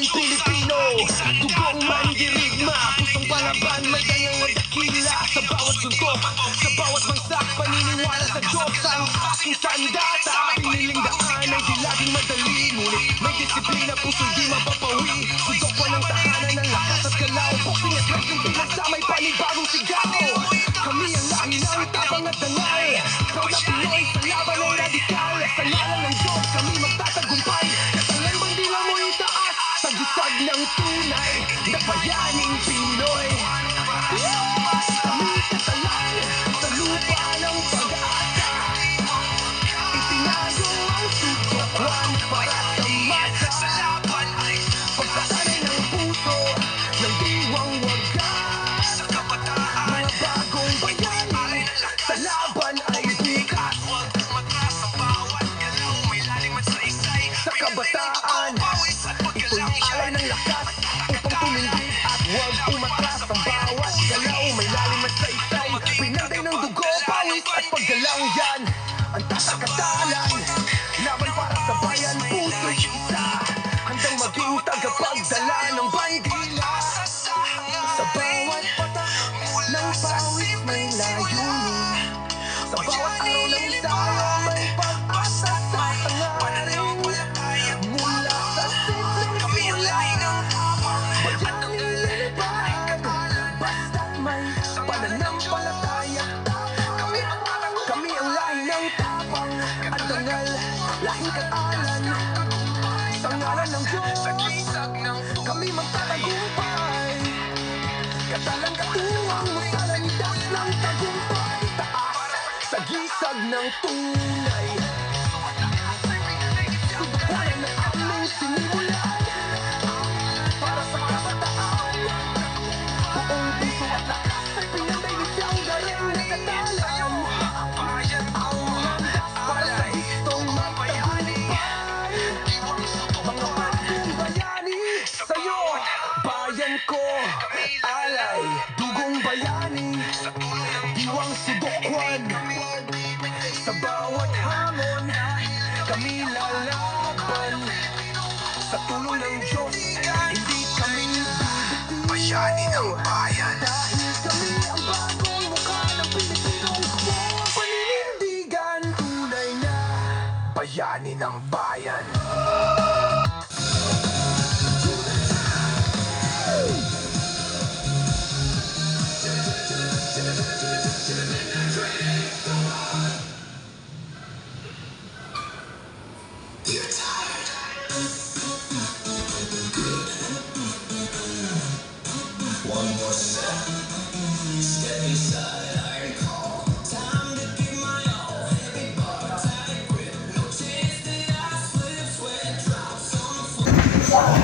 katawan Pilipino. Dugong mandirigma, pusong palaban, may danyang dakila. Sa bawat suntok, sa bawat bagsak, paniniwala sa Diyos ang aking sandata. Piniling daan ay di laging madali, ngunit may disiplina, puso di mapapawi. Sundok pa ng tahanan ng lakas at galaw, boxing at wrestling pinagsamay panibagong sigaw. Kami ang lahi ng tapang at dangal, ikaw na Pinoy sa laban ng radikal. Sa ngalan ng Diyos kami magtatagumpay, katangan bandila mo itaas, sa gisag ng tunay na bayaning Pinoy. Kami katalan sa lupa ng pag-asa, itinago ang sudokwan para sa masa. Pagkasanay ng puso ng diwang wagas, sa kabataan mga bagong bayani, sa laban ay bukas. Sa kabataan, ito'y alay ng lakas upang tumindig at huwag umatras. Ang bawat galaw may lalim at saysay, pinagday ng dugo, pawis at paggalaw yan ang tasakatalan. Laban para sa bayan, puso'y isa, handang maging tagapagdala ng bandila. Sa bawat patak ng pawis may layunin, sa bawat araw ng sawa may pag-asa sa tangarin. Mula sa simpleng silay ng bayan nililipad, basta't may pananampalataya. Kami ang lahi ng tapang at dangal, lahing katalan. Sa ngalan ng Diyos kami magtatagumpay, katalang katuwang mo sa landas ng tagumpay. Taas sa gisag ng tunay, subukan na aming sinimulan para sa kabataan. Buong puso at lakas ay pinanday ni siyang galing na katalan. Ang landas para sa gustong magtagumpay, mga bagong bayani sa'yo, bayan ko. Alay, dugong bayani, diwang sudokwan. Sa bawat hamon, kami lalaban. Sa tulong ng Diyos, hindi kami bibitiw. Bayani ng bayan, dahil kami ang bagong mukha ng Pilipinong buong paninindigan. Tunay na bayani ng bayan. One more step, step inside iron call. Time to give my all, heavy bar, tight grip. No chance that I slip, sweat drops on the floor.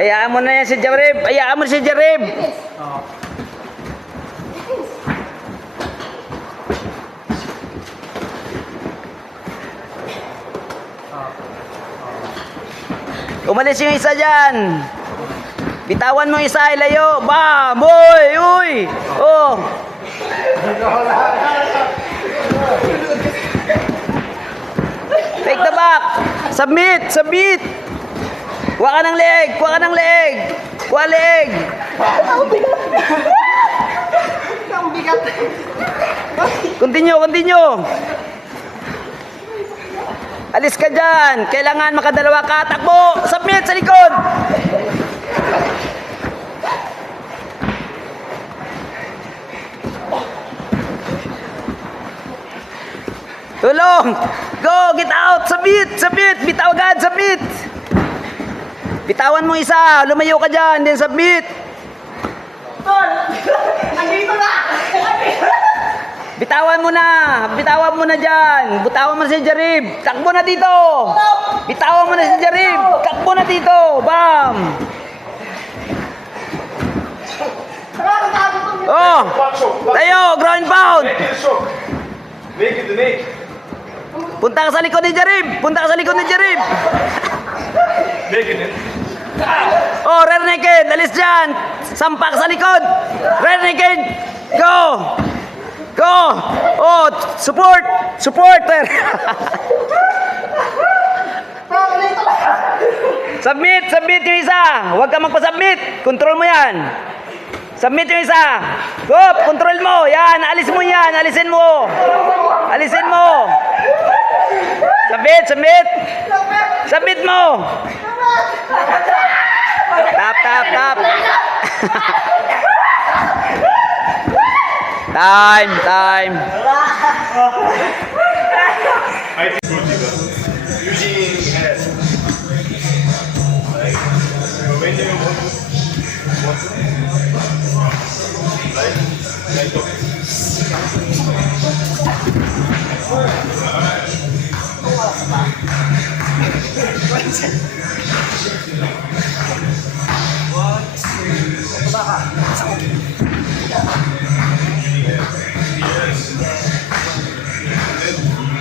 Hayaan mo na yan si Jarib. Hayaan mo si Jarib. Umalis yung isa dyan. Bitawan mo isa, ilayo. Ba, boy, uy. Oh. Take the back. Submit, submit. Kuha ka ng leg, kuha ka ng leg. Kuha leg. Ang bigat. Continue, continue. Alis ka dyan. Kailangan makadalawa ka. Takbo. Submit sa likod. Tulong. Go, get out. Submit, submit. Bitaw agad, submit. Bitawan mo isa. Lumayo ka dyan. Then submit. Tol! Nandito na! Bitaw Bitawan mo na. Bitawan mo na dyan. Bitawan mo na si Jarib. Takbo na dito. Bitawan mo na si Jarib. Takbo na dito. Bam. Oh. Tayo. Ground pound. Punta ka sa likod ni Jarib. Punta ka sa likod ni Jarib. Oh, rear naked. Alis dyan. Sampak sa likod. Rear naked. Go. Go. Oh, support. Supporter. Submit. Submit yung isa. Huwag ka magpa-submit. Control mo yan. Submit yung isa. Go. Control mo. Yan. Alis mo yan. Alisin mo. Alisin mo. Submit. Submit. Submit mo. Tap, tap, tap. Time, time. Using head. When you want to,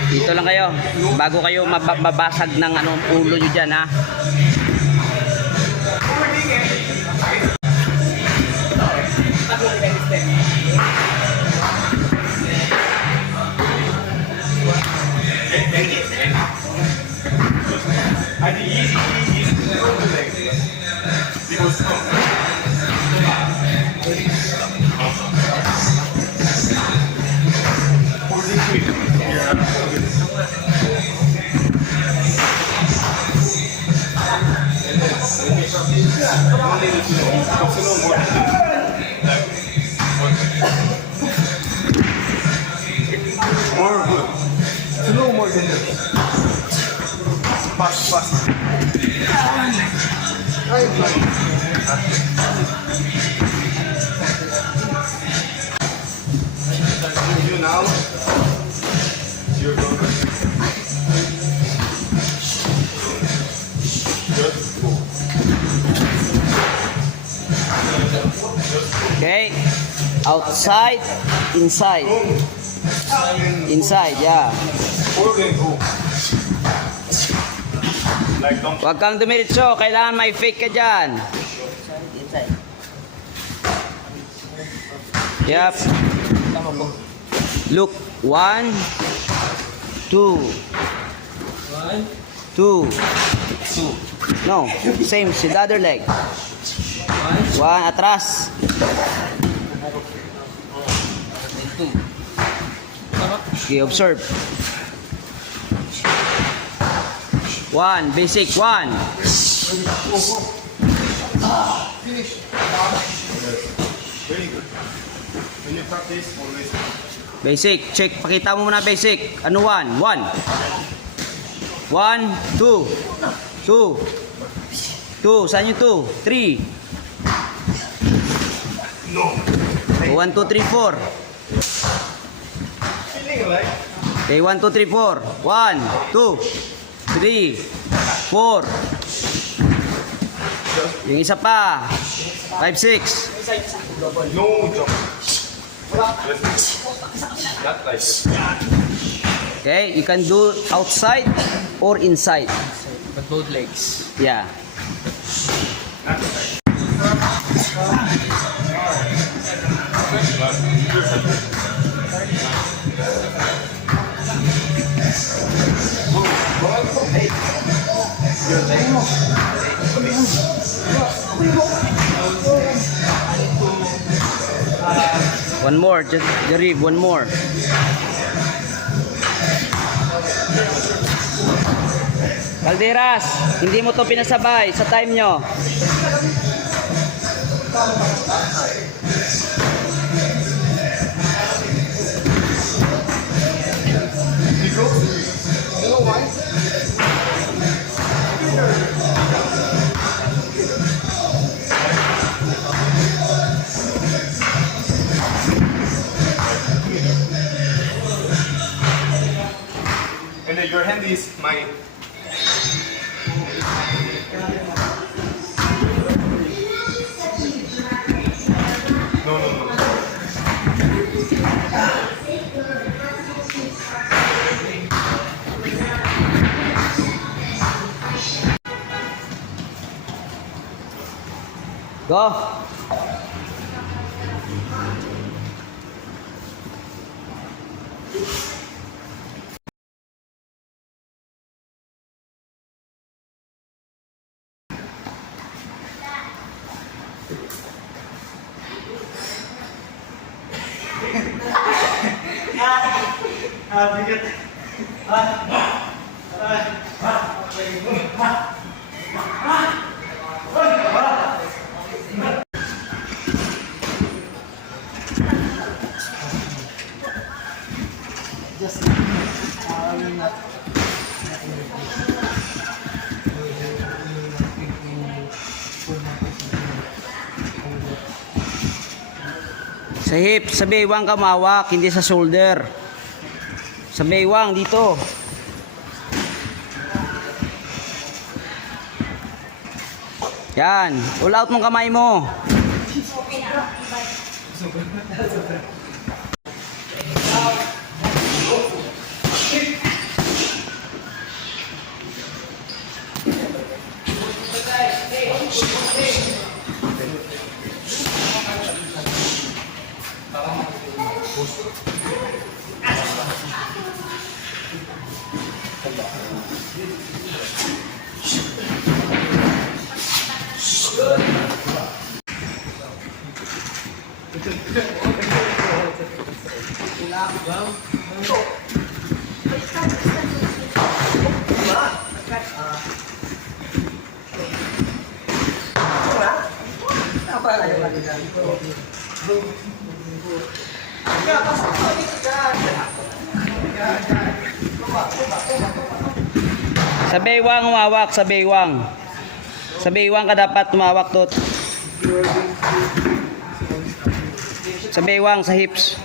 Dito lang kayo. Bago kayo mababasag ng ulo nyo dyan, ha? more good. Slow more than this. Fast, fast. You now, you're going to just go. Okay. Outside, inside. Inside, yeah. Or then go. Like don't. Huwag kang dumiritso. Kailangan may fake ka dyan. Yep. Look. 1, 2. 2. No. Same. See the other leg. 1. Atras. Okay, observe. 1. Basic. 1. Very good. When you practice, always. Basic. Check. Pakita mo muna basic. Ano 1? 1. 1, 2. 2. 2. Saan yung 2? 3. No. 1, 2, 3, 4. Feeling like. Okay, 1, 2, 3, 4. 1, 2, 3, 4. Yung isa pa. 5, 6. No jump. Not like this. Okay, you can do outside or inside. But both legs. Yeah. One more, just Jarib, one more. Calderas, hindi mo to pinasabay sa time nyo. And then your hand is my. No, no, no. Go. Sa hip, sa baywang ka mawak, hindi sa shoulder. Sa baywang, dito. Yan. Pull out mong kamay mo. Sa baywang humawak, sa baywang. Sa baywang ka dapat humawak tot. Sa baywang, sa hips.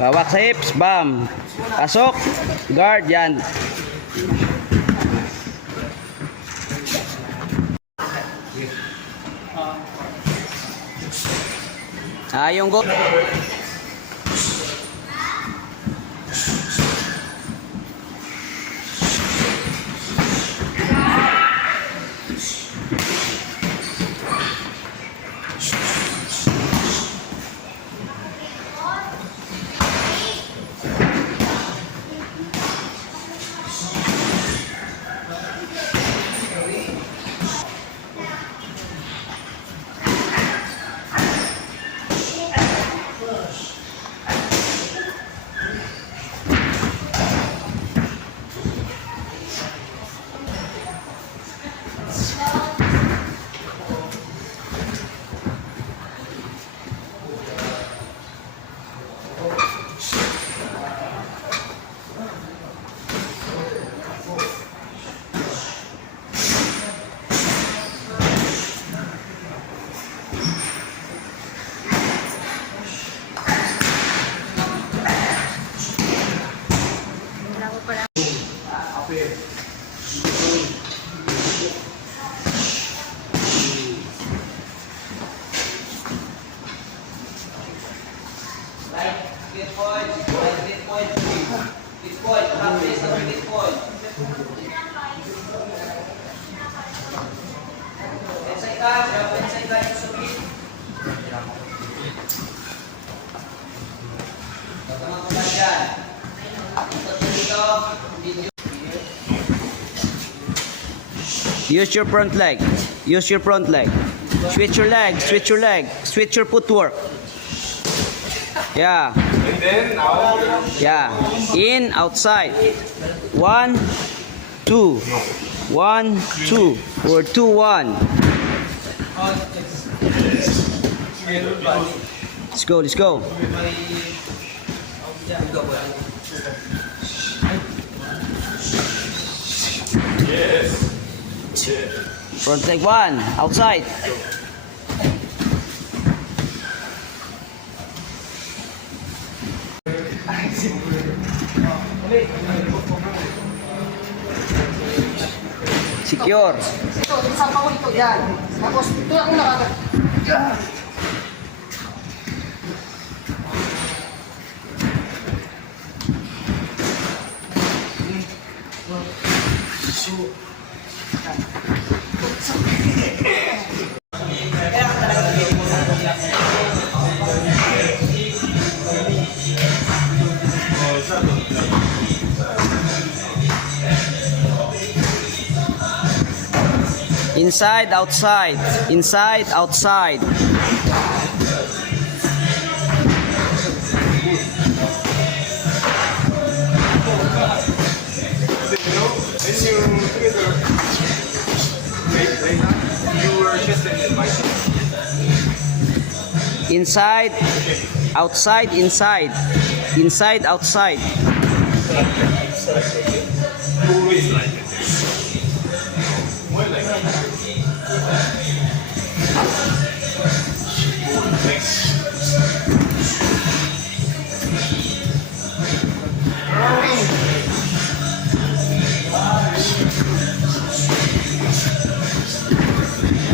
Hawak sa hips, bam. Pasok, guard, yan. Yung go. Use your front leg. Use your front leg. Switch your leg. Switch your leg. Switch your footwork. Yeah. And then now. Yeah. In, outside. 1, 2. 1, 2. Or 2, 1. Let's go. Let's go. Yes. Front leg 1. Outside. Secure. Ito, sa pa ito, yan. Tapos, ito ako nakagad. Inside, outside. Inside, outside. Inside, outside, inside. Inside, outside.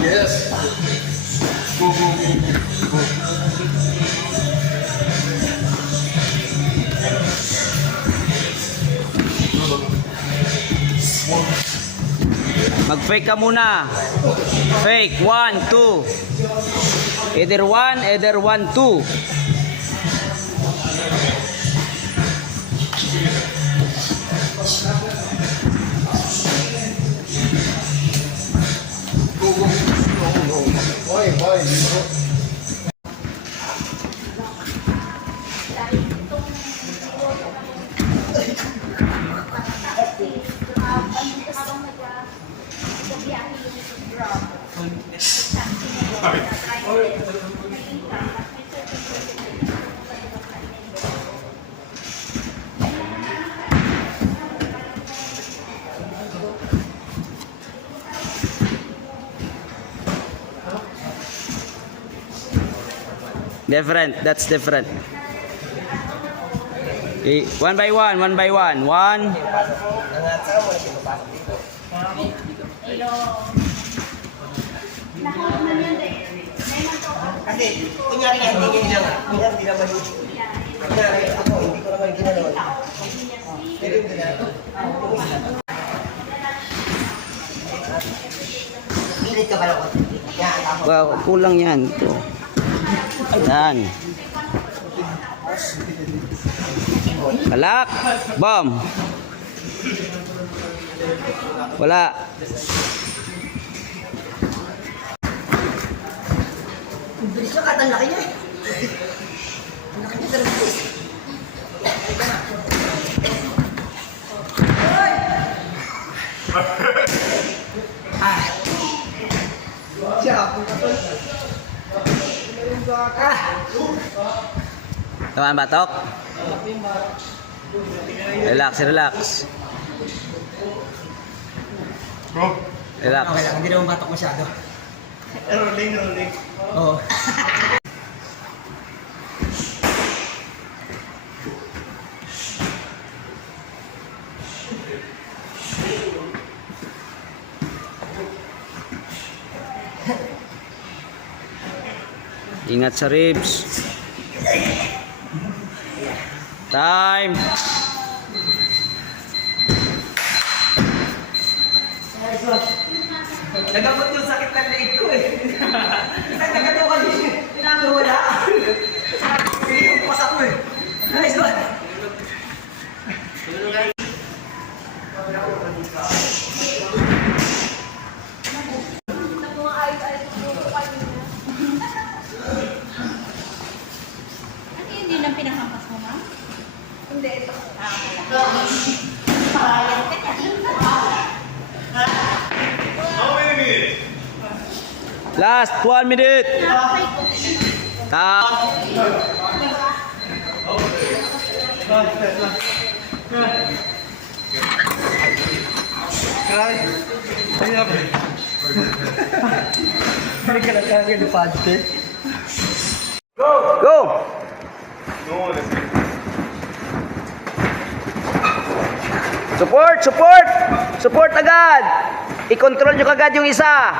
Yes. Go, go, go, go. Mag-fake ka muna. Fake. 1, 2. Either 1, 2. Boy, boy. Different. That's different. Okay. One by one. One by one. One. Kasi, kunyari nga, hindi ganyan lang. Kunyari, hindi naman yun. Kunyari, ako, hindi ko naman ginagawa. Pero yung ginagawa. Pilit ka ba lang? Yan, tapos. Wow, kulang yan. Ito. Yan. Balak. Bomb. Wala. Ang bilis na ang laki niya eh. Ang laki niya talaga. Ah. Siya. Tama ang batok? Relax, relax. Bro. Relax. Okay lang, hindi naman batok masyado. Rolling, rolling. Oo. Ingat sa ribs. Time. Nagamot yung sakit ng leg ko eh. Isang nagkatukan eh. Pinakawala. Sige yung pas ako eh. Nice one. Ano yun din ang pinakampas mo, ma'am? Hindi, ito. How many minutes? Last 1 minute. Ta. Hindi ka nakakagin ng pante. Go. No one is. Support, support. Support agad. I-control nyo kagad yung isa.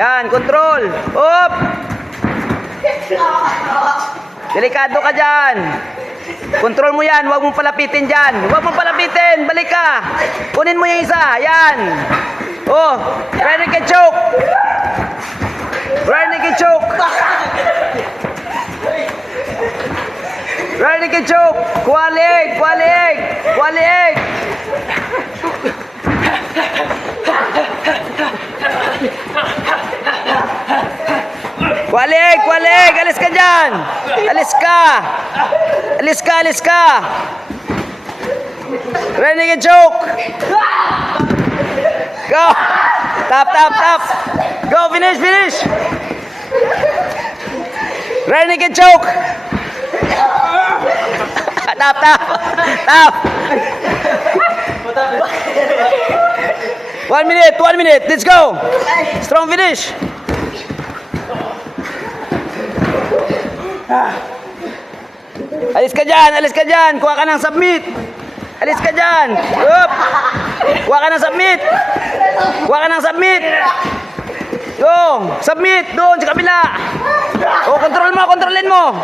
Yan, control. Up. Delikado ka dyan. Control mo yan. Huwag mong palapitin dyan. Huwag mong palapitin. Balik ka. Kunin mo yung isa. Yan. Oh, rear naked choke. Rear naked choke. Rear naked choke. Kuha leg. Kuha leg. Kuha leg. Kualig, kualig, alis ka dyan. Alis ka. Alis ka, alis ka. Renegade choke. Go. Tap, tap, tap. Go, finish, finish. Renegade choke. Tap, tap. Tap. 1 minute, 1 minute. Let's go. Strong finish. Alis ka dyan, alis ka dyan. Kuha ka ng submit. Alis ka dyan. Up. Kuha ka ng submit. Kuha ka ng submit. Go. Submit. Doon sa kabila. O, control mo, kontrolin mo.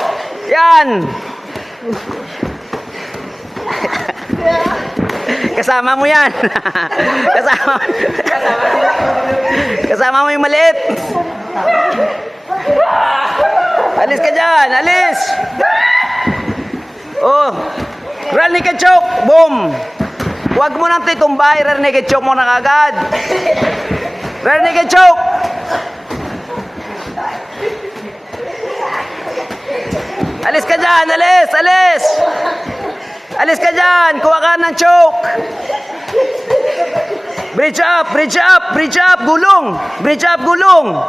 Yan. Kasama mo yan. Kasama mo yung maliit. Alis ka dyan, alis. Oh, rear naked choke, boom. Huwag mo nang titumbay, rear naked choke mo na kagad. Rear naked choke. Alis ka dyan, alis, alis. Alis ka dyan, kuha ka ng choke. Bridge up, bridge up, bridge up, gulong. Bridge up, gulong.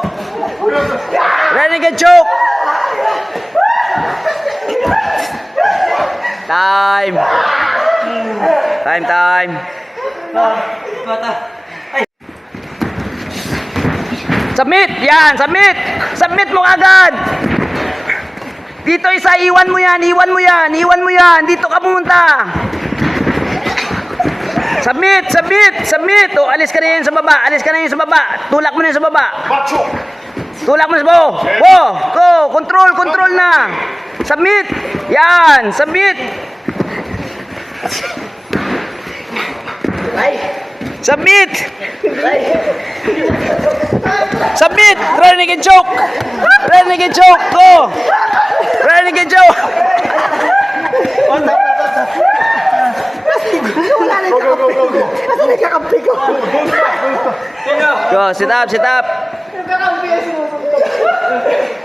Rear naked choke. Time. Time, time. Submit, yan, submit. Submit mo agad. Dito isa, iwan mo yan, iwan mo yan, iwan mo yan. Dito ka pumunta. Submit, submit, submit. O, alis ka na yun sa baba, alis ka na yun sa baba. Tulak mo na yun sa baba. Tulak mo na sa baba. Go, control, control na. Submit. Yan, submit. Submit. Submit. Rear naked choke. Rear naked choke. Go. Rear naked choke. Go, sit up, sit up.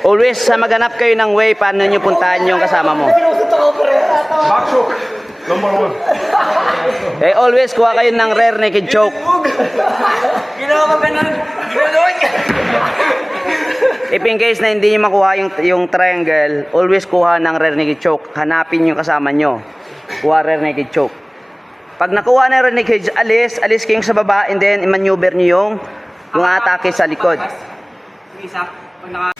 Always maghanap kayo ng way paano nyo puntahan yung kasama mo. Back choke. Number 1. Eh, always kuha kayo ng rear naked choke. Ginawa ka ganun. Gano'n. If in case na hindi nyo makuha yung triangle, always kuha ng rear naked choke. Hanapin yung kasama nyo. Kuha rear naked choke. Pag nakuha na rear naked, alis kayo sa baba, and then i-maneuver nyo yung atake sa likod. Isa, pag naka...